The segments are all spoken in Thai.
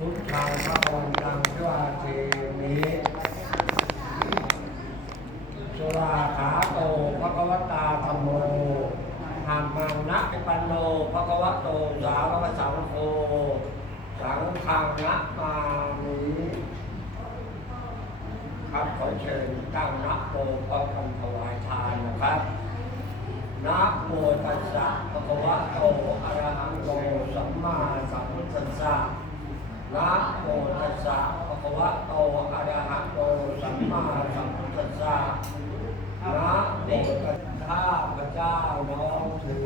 พุทธังพระวันตังชวาเทมิสุราขาโตภะคะวตาธรรมโมธรรมังนะปิปันโนภะคะวโตสาวกสังโฆสังฆังนะมามิครับขอเชิญตั้งนะโมพร้อมคำถวายทานนะครับนะโมตัสสะภะคะวโตอรหังโตสัมมาสัมพุทธัสสะนะโม ตัสสะภะคะวะโตอะระหังโตสัมมาสัมพุทธัสสะนะโมตัสสะข้าพระเจ้าน้อมถือ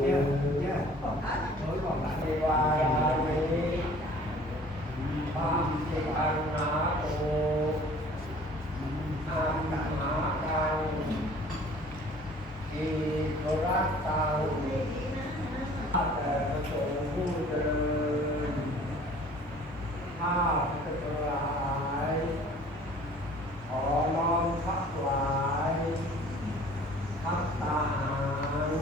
เทวารามิพระสิอันนาโตอัมหากังอีโทรัตตังข้าแต่พระสงฆ์ผู้เจริญข้าพระทั้งหลายขอน้อมพักหวายพักตาหาร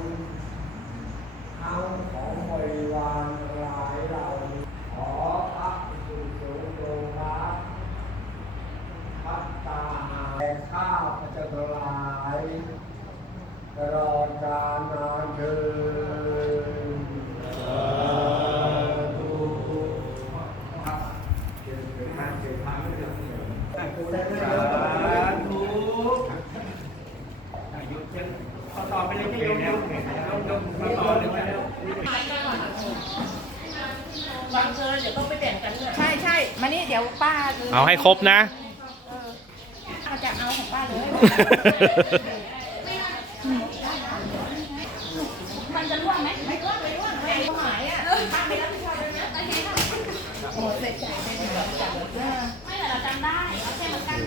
ทั้งของบริวารทั้งหลายเหล่านี้ขอพักสู่สูงโลภะ พัตตาหาแห่ข้าพระเจ้าทั้งหลายตลอดกาลนานเถิดสาธุครับเชิญเชิญท่านเชิญท่านสาธุต่อไปเลยที่ยกยกยกมาต่อเลยนะบางเกินเดี๋ยวต้องไปแบ่งกันเนี่ยใช่ใช่มานี่เดี๋ยวป้า เอาให้ครบนะ เอาจะเอาของป้าเลย มันจะร่วงไหมไม่ร่วงไม่ร่วงไม่หายอะป้าไม่รับผิดชอบเลยนะโอ้เสร็จใจเป็นแบบไม่แต่เราจำได้เอาแค่มากั้น